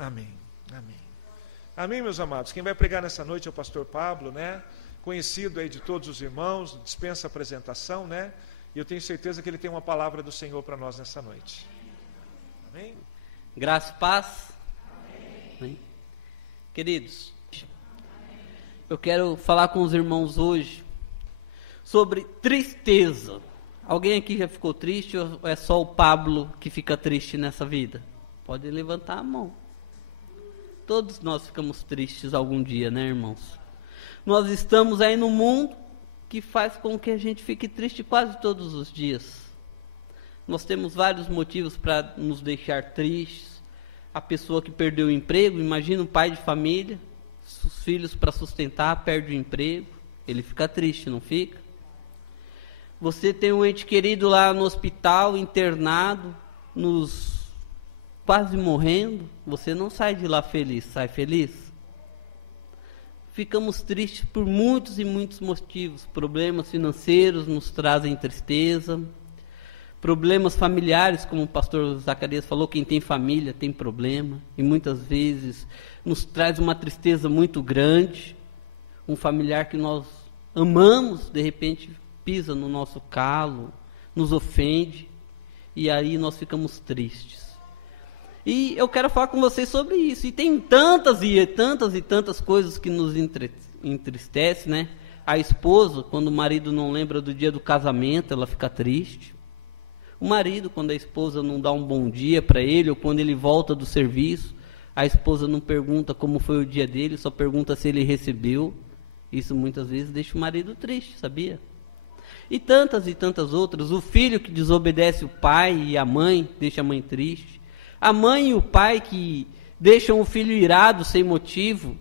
Amém. Amém. Amém, meus amados. Quem vai pregar nessa noite é o pastor Pablo, né? Conhecido aí de todos os irmãos, dispensa apresentação, né? E eu tenho certeza que ele tem uma palavra do Senhor para nós nessa noite. Amém? Graça e paz. Amém. Queridos, eu quero falar com os irmãos hoje sobre tristeza. Alguém aqui já ficou triste ou é só o Pablo que fica triste nessa vida? Pode levantar a mão. Todos nós ficamos tristes algum dia, né, irmãos? Nós estamos aí no mundo que faz com que a gente fique triste quase todos os dias. Nós temos vários motivos para nos deixar tristes. A pessoa que perdeu o emprego, imagina um pai de família, os filhos para sustentar, perde o emprego, ele fica triste, não fica? Você tem um ente querido lá no hospital, internado, quase morrendo, você não sai de lá feliz, sai feliz? Ficamos tristes por muitos e muitos motivos. Problemas financeiros nos trazem tristeza, problemas familiares, como o pastor Zacarias falou, quem tem família tem problema, e muitas vezes nos traz uma tristeza muito grande. Um familiar que nós amamos, de repente pisa no nosso calo, nos ofende, e aí nós ficamos tristes. E eu quero falar com vocês sobre isso. E tem tantas e tantas coisas que nos entristecem, né? A esposa, quando o marido não lembra do dia do casamento, ela fica triste. O marido, quando a esposa não dá um bom dia para ele, ou quando ele volta do serviço, a esposa não pergunta como foi o dia dele, só pergunta se ele recebeu. Isso muitas vezes deixa o marido triste, sabia? E tantas outras. O filho que desobedece o pai e a mãe, deixa a mãe triste. A mãe e o pai que deixam o filho irado sem motivo,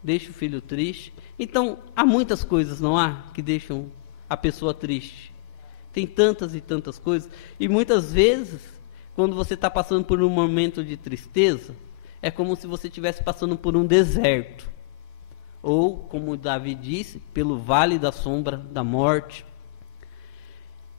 deixa o filho triste. Então, há muitas coisas, não há, que deixam a pessoa triste. Tem tantas e tantas coisas. E muitas vezes, quando você está passando por um momento de tristeza, é como se você estivesse passando por um deserto. Ou, como Davi disse, pelo vale da sombra da morte.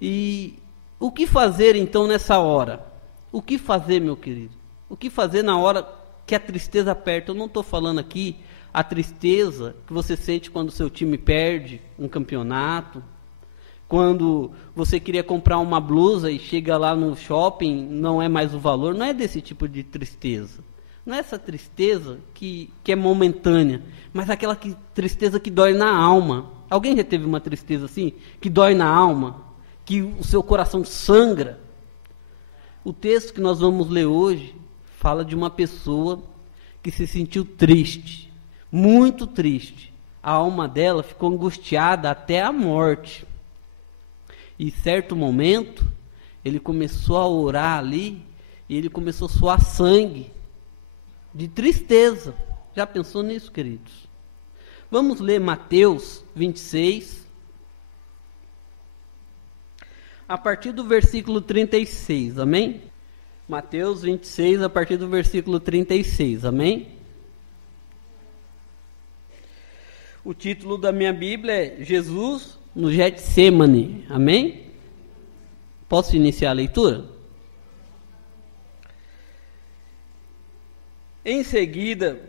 E o que fazer então nessa hora? O que fazer, meu querido? O que fazer na hora que a tristeza aperta? Eu não estou falando aqui a tristeza que você sente quando seu time perde um campeonato, quando você queria comprar uma blusa e chega lá no shopping, não é mais o valor. Não é desse tipo de tristeza. Não é essa tristeza que é momentânea, mas aquela tristeza que dói na alma. Alguém já teve uma tristeza assim? Que dói na alma? Que o seu coração sangra? O texto que nós vamos ler hoje fala de uma pessoa que se sentiu triste, muito triste. A alma dela ficou angustiada até a morte. E em certo momento, ele começou a orar ali, e ele começou a suar sangue, de tristeza. Já pensou nisso, queridos? Vamos ler Mateus 26, a partir do versículo 36, amém? Mateus 26, a partir do versículo 36, amém? O título da minha Bíblia é Jesus no Getsemane, amém? Posso iniciar a leitura? Em seguida,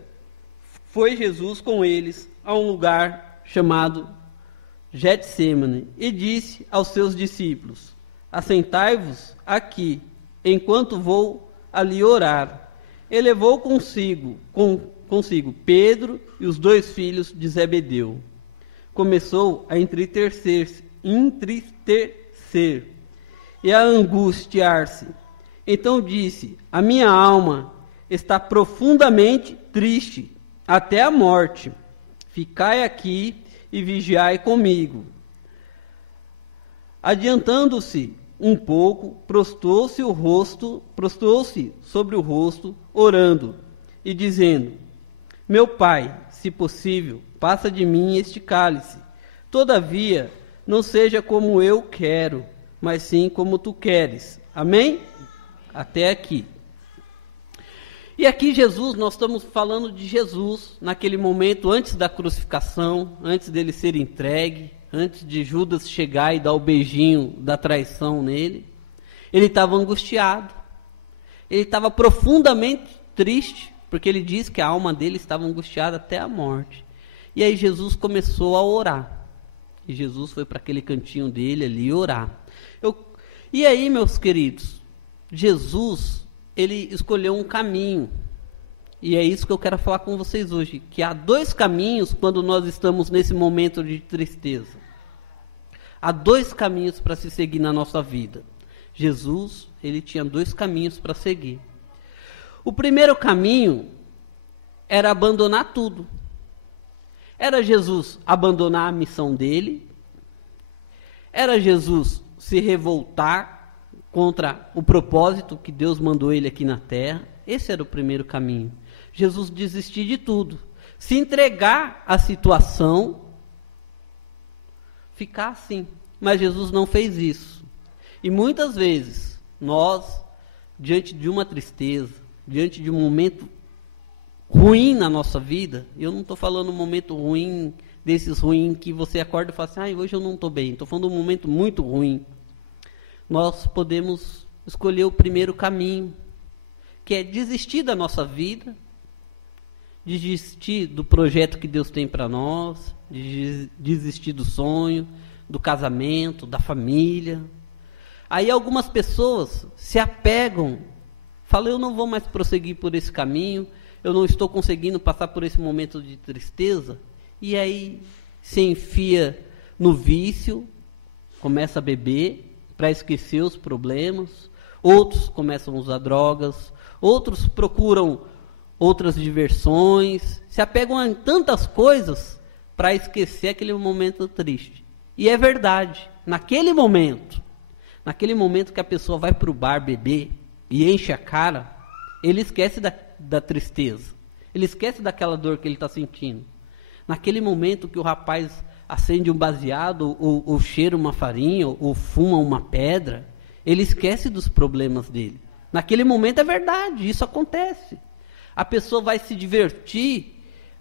foi Jesus com eles a um lugar chamado Getsemane e disse aos seus discípulos: assentai-vos aqui, enquanto vou ali orar. E levou consigo Pedro e os 2 filhos de Zebedeu. Começou a entristecer e a angustiar-se. Então disse: a minha alma está profundamente triste até a morte. Ficai aqui e vigiai comigo. Adiantando-se um pouco, prostou-se sobre o rosto, orando e dizendo: meu Pai, se possível, passa de mim este cálice. Todavia, não seja como eu quero, mas sim como tu queres. Amém? Até aqui. E aqui Jesus, nós estamos falando de Jesus naquele momento antes da crucificação, antes dele ser entregue, antes de Judas chegar e dar o beijinho da traição nele. Ele estava angustiado, ele estava profundamente triste, porque ele diz que a alma dele estava angustiada até a morte. E aí Jesus começou a orar. E Jesus foi para aquele cantinho dele ali orar. E aí, meus queridos, Jesus, ele escolheu um caminho. E é isso que eu quero falar com vocês hoje, que há 2 caminhos quando nós estamos nesse momento de tristeza. Há 2 caminhos para se seguir na nossa vida. Jesus, ele tinha 2 caminhos para seguir. O primeiro caminho era abandonar tudo. Era Jesus abandonar a missão dele. Era Jesus se revoltar contra o propósito que Deus mandou ele aqui na terra. Esse era o primeiro caminho. Jesus desistir de tudo. Se entregar à situação, ficar assim. Mas Jesus não fez isso. E muitas vezes, nós, diante de uma tristeza, diante de um momento ruim na nossa vida, eu não estou falando um momento ruim, desses ruins que você acorda e fala assim, hoje eu não estou bem. Estou falando de um momento muito ruim. Nós podemos escolher o primeiro caminho, que é desistir da nossa vida, desistir do projeto que Deus tem para nós, desistir do sonho, do casamento, da família. Aí algumas pessoas se apegam, falam, eu não vou mais prosseguir por esse caminho, eu não estou conseguindo passar por esse momento de tristeza, e aí se enfia no vício, começa a beber para esquecer os problemas, outros começam a usar drogas, outros procuram outras diversões, se apegam a tantas coisas para esquecer aquele momento triste. E é verdade, naquele momento que a pessoa vai para o bar beber e enche a cara, ele esquece da tristeza, ele esquece daquela dor que ele está sentindo. Naquele momento que o rapaz acende um baseado, ou cheira uma farinha, ou fuma uma pedra, ele esquece dos problemas dele. Naquele momento é verdade, isso acontece. A pessoa vai se divertir,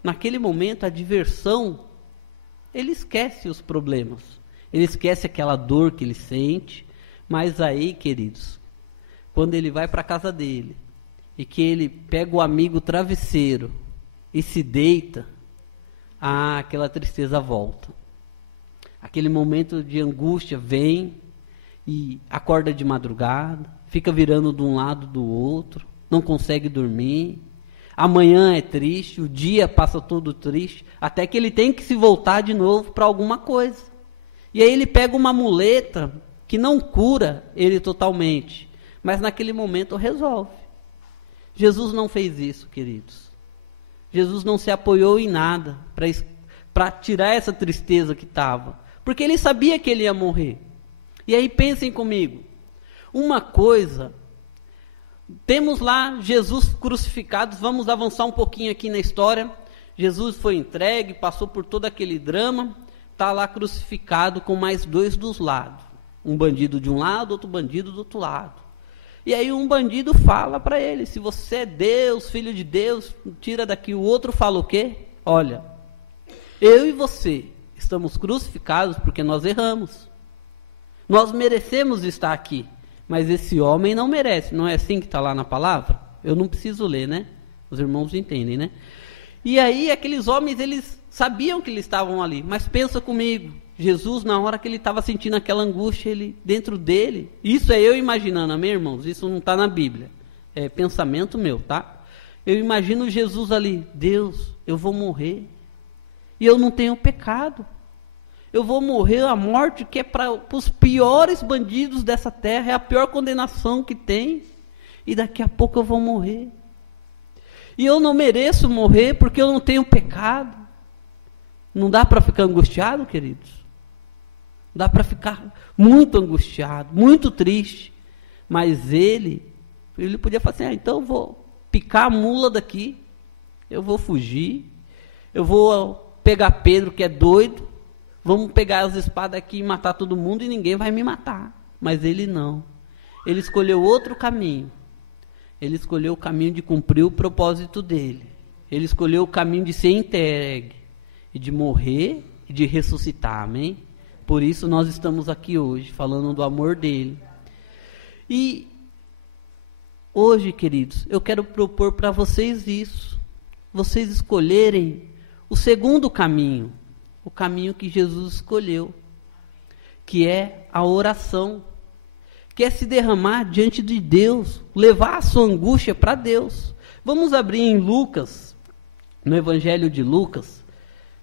naquele momento a diversão, ele esquece os problemas, ele esquece aquela dor que ele sente, mas aí, queridos, quando ele vai para a casa dele, e que ele pega o amigo travesseiro e se deita, aquela tristeza volta. Aquele momento de angústia vem e acorda de madrugada, fica virando de um lado do outro, não consegue dormir. Amanhã é triste, o dia passa todo triste, até que ele tem que se voltar de novo para alguma coisa. E aí ele pega uma muleta que não cura ele totalmente, mas naquele momento resolve. Jesus não fez isso, queridos. Jesus não se apoiou em nada para tirar essa tristeza que estava, porque ele sabia que ele ia morrer. E aí pensem comigo, uma coisa, temos lá Jesus crucificado, vamos avançar um pouquinho aqui na história. Jesus foi entregue, passou por todo aquele drama, está lá crucificado com mais 2 dos lados, um bandido de um lado, outro bandido do outro lado. E aí um bandido fala para ele, se você é Deus, filho de Deus, tira daqui. O outro fala o quê? Olha, eu e você estamos crucificados porque nós erramos. Nós merecemos estar aqui, mas esse homem não merece. Não é assim que está lá na palavra? Eu não preciso ler, né? Os irmãos entendem, né? E aí aqueles homens, eles sabiam que eles estavam ali, mas pensa comigo, Jesus, na hora que ele estava sentindo aquela angústia, ele, dentro dele, isso é eu imaginando, amém, irmãos? Isso não está na Bíblia, é pensamento meu, tá? Eu imagino Jesus ali, Deus, eu vou morrer, e eu não tenho pecado, eu vou morrer a morte que é para os piores bandidos dessa terra, é a pior condenação que tem, e daqui a pouco eu vou morrer, e eu não mereço morrer porque eu não tenho pecado. Não dá para ficar angustiado, queridos? Dá para ficar muito angustiado, muito triste. Mas ele podia falar assim, então eu vou picar a mula daqui, eu vou fugir, eu vou pegar Pedro, que é doido, vamos pegar as espadas aqui e matar todo mundo e ninguém vai me matar. Mas ele não. Ele escolheu outro caminho. Ele escolheu o caminho de cumprir o propósito dele. Ele escolheu o caminho de ser entregue, e de morrer e de ressuscitar, amém? Por isso nós estamos aqui hoje, falando do amor dele. E Hoje, queridos, eu quero propor para vocês isso. Vocês escolherem o segundo caminho, o caminho que Jesus escolheu, que é a oração, que é se derramar diante de Deus, levar a sua angústia para Deus. Vamos abrir em Lucas, no Evangelho de Lucas,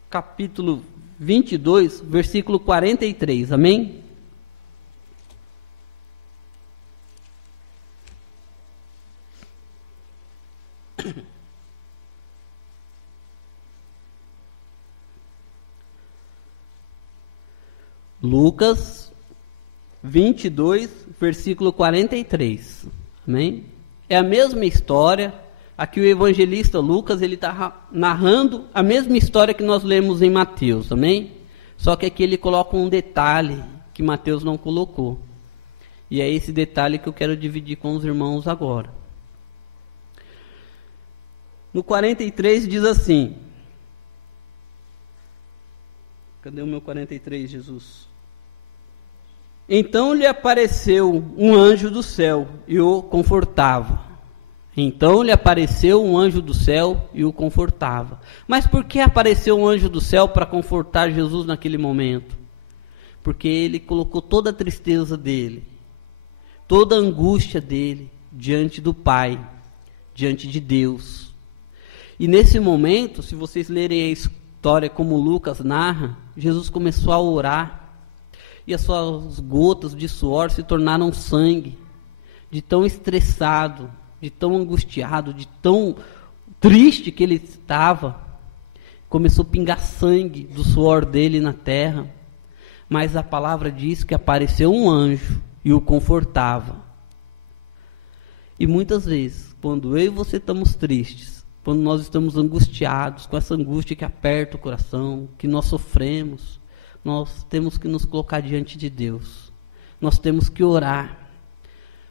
capítulo 22, versículo 43, amém? Lucas 22, versículo 43, amém? É a mesma história, aqui o evangelista Lucas, ele está narrando a mesma história que nós lemos em Mateus, amém? Só que aqui ele coloca um detalhe que Mateus não colocou, e é esse detalhe que eu quero dividir com os irmãos agora. No 43 diz assim, cadê o meu 43, Jesus? Então lhe apareceu um anjo do céu e o confortava. Então lhe apareceu um anjo do céu e o confortava. Mas por que apareceu um anjo do céu para confortar Jesus naquele momento? Porque ele colocou toda a tristeza dele, toda a angústia dele diante do Pai, diante de Deus. E nesse momento, se vocês lerem a história como Lucas narra, Jesus começou a orar. E as suas gotas de suor se tornaram sangue, de tão estressado, de tão angustiado, de tão triste que ele estava. Começou a pingar sangue do suor dele na terra. Mas a palavra diz que apareceu um anjo e o confortava. E muitas vezes, quando eu e você estamos tristes, quando nós estamos angustiados, com essa angústia que aperta o coração, que nós sofremos, nós temos que nos colocar diante de Deus. Nós temos que orar.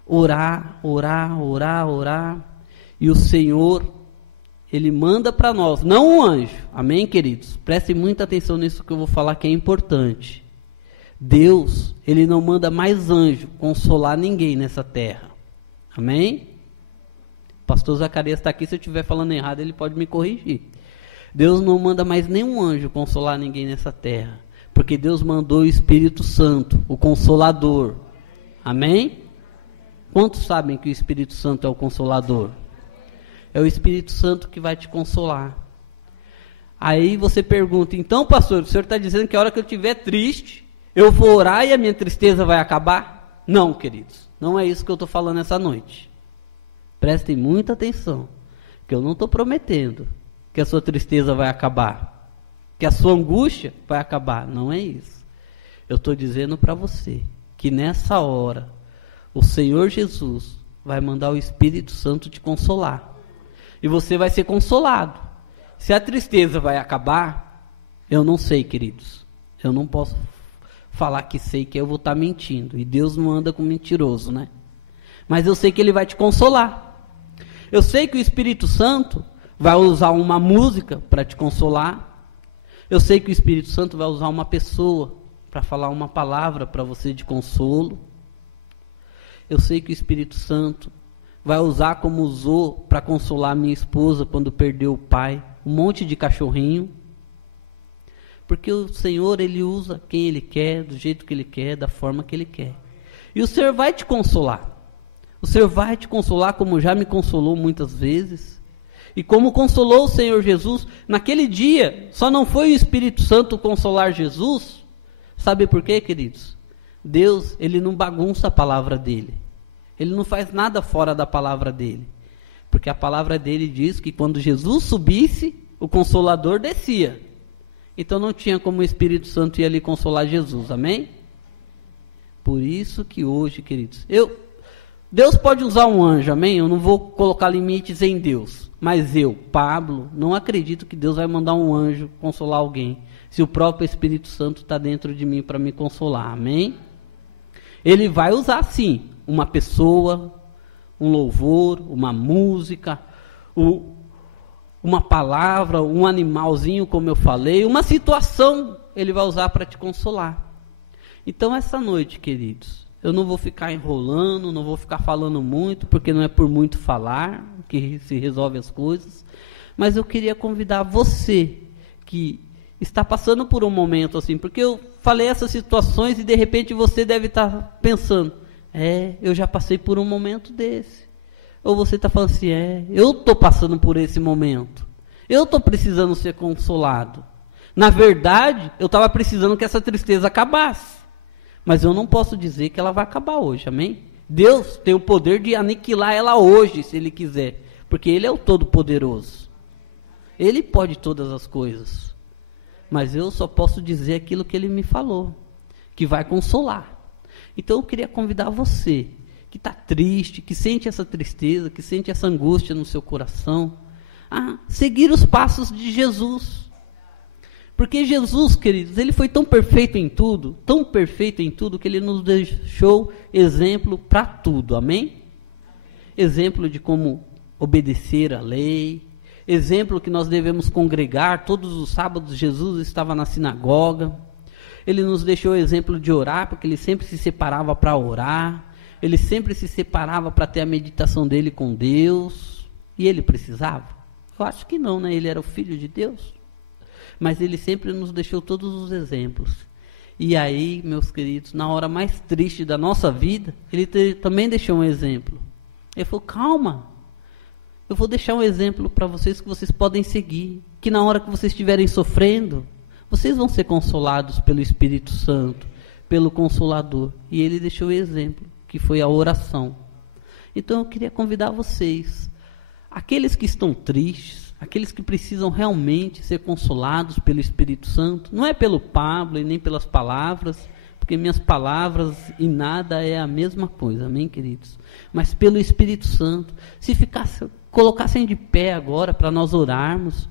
Orar, orar, orar, orar. E o Senhor, Ele manda para nós, não um anjo. Amém, queridos? Prestem muita atenção nisso que eu vou falar, que é importante. Deus, Ele não manda mais anjo consolar ninguém nessa terra. Amém? O pastor Zacarias está aqui, se eu estiver falando errado, ele pode me corrigir. Deus não manda mais nenhum anjo consolar ninguém nessa terra. Porque Deus mandou o Espírito Santo, o Consolador. Amém? Quantos sabem que o Espírito Santo é o Consolador? É o Espírito Santo que vai te consolar. Aí você pergunta, então pastor, o senhor está dizendo que a hora que eu estiver triste, eu vou orar e a minha tristeza vai acabar? Não, queridos, não é isso que eu estou falando essa noite. Prestem muita atenção, que eu não estou prometendo que a sua tristeza vai acabar, que a sua angústia vai acabar. Não é isso. Eu estou dizendo para você que nessa hora o Senhor Jesus vai mandar o Espírito Santo te consolar. E você vai ser consolado. Se a tristeza vai acabar, eu não sei, queridos. Eu não posso falar que sei, que eu vou estar mentindo. E Deus não anda com mentiroso, né? Mas eu sei que Ele vai te consolar. Eu sei que o Espírito Santo vai usar uma música para te consolar. Eu sei que o Espírito Santo vai usar uma pessoa para falar uma palavra para você de consolo. Eu sei que o Espírito Santo vai usar como usou para consolar minha esposa quando perdeu o pai, um monte de cachorrinho. Porque o Senhor, Ele usa quem Ele quer, do jeito que Ele quer, da forma que Ele quer. E o Senhor vai te consolar. O Senhor vai te consolar como já me consolou muitas vezes. E como consolou o Senhor Jesus, naquele dia, só não foi o Espírito Santo consolar Jesus. Sabe por quê, queridos? Deus, Ele não bagunça a palavra dEle. Ele não faz nada fora da palavra dEle. Porque a palavra dEle diz que quando Jesus subisse, o Consolador descia. Então não tinha como o Espírito Santo ir ali consolar Jesus, amém? Por isso que hoje, queridos, Deus pode usar um anjo, amém? Eu não vou colocar limites em Deus. Mas eu, Pablo, não acredito que Deus vai mandar um anjo consolar alguém, se o próprio Espírito Santo está dentro de mim para me consolar, amém? Ele vai usar sim, uma pessoa, um louvor, uma música, uma palavra, um animalzinho, como eu falei, uma situação, Ele vai usar para te consolar. Então essa noite, queridos, Eu não vou ficar enrolando, não vou ficar falando muito, porque não é por muito falar que se resolve as coisas. Mas eu queria convidar você que está passando por um momento assim, porque eu falei essas situações e de repente você deve estar pensando, eu já passei por um momento desse. Ou você está falando assim, eu estou passando por esse momento. Eu estou precisando ser consolado. Na verdade, eu estava precisando que essa tristeza acabasse. Mas eu não posso dizer que ela vai acabar hoje, amém? Deus tem o poder de aniquilar ela hoje, se Ele quiser. Porque Ele é o Todo-Poderoso. Ele pode todas as coisas. Mas eu só posso dizer aquilo que Ele me falou, que vai consolar. Então eu queria convidar você, que está triste, que sente essa tristeza, que sente essa angústia no seu coração, a seguir os passos de Jesus. Porque Jesus, queridos, Ele foi tão perfeito em tudo, que Ele nos deixou exemplo para tudo, amém? Exemplo de como obedecer à lei, exemplo que nós devemos congregar, todos os sábados Jesus estava na sinagoga, Ele nos deixou exemplo de orar, porque Ele sempre se separava para orar, Ele sempre se separava para ter a meditação dele com Deus, e Ele precisava? Eu acho que não, né? Ele era o Filho de Deus. Mas Ele sempre nos deixou todos os exemplos. E aí, meus queridos, na hora mais triste da nossa vida, Ele também deixou um exemplo. Ele falou, calma, eu vou deixar um exemplo para vocês que vocês podem seguir, que na hora que vocês estiverem sofrendo, vocês vão ser consolados pelo Espírito Santo, pelo Consolador. E Ele deixou o exemplo, que foi a oração. Então eu queria convidar vocês, aqueles que estão tristes, aqueles que precisam realmente ser consolados pelo Espírito Santo, não é pelo Pablo e nem pelas palavras, porque minhas palavras e nada é a mesma coisa, amém, queridos? Mas pelo Espírito Santo, se colocassem de pé agora para nós orarmos,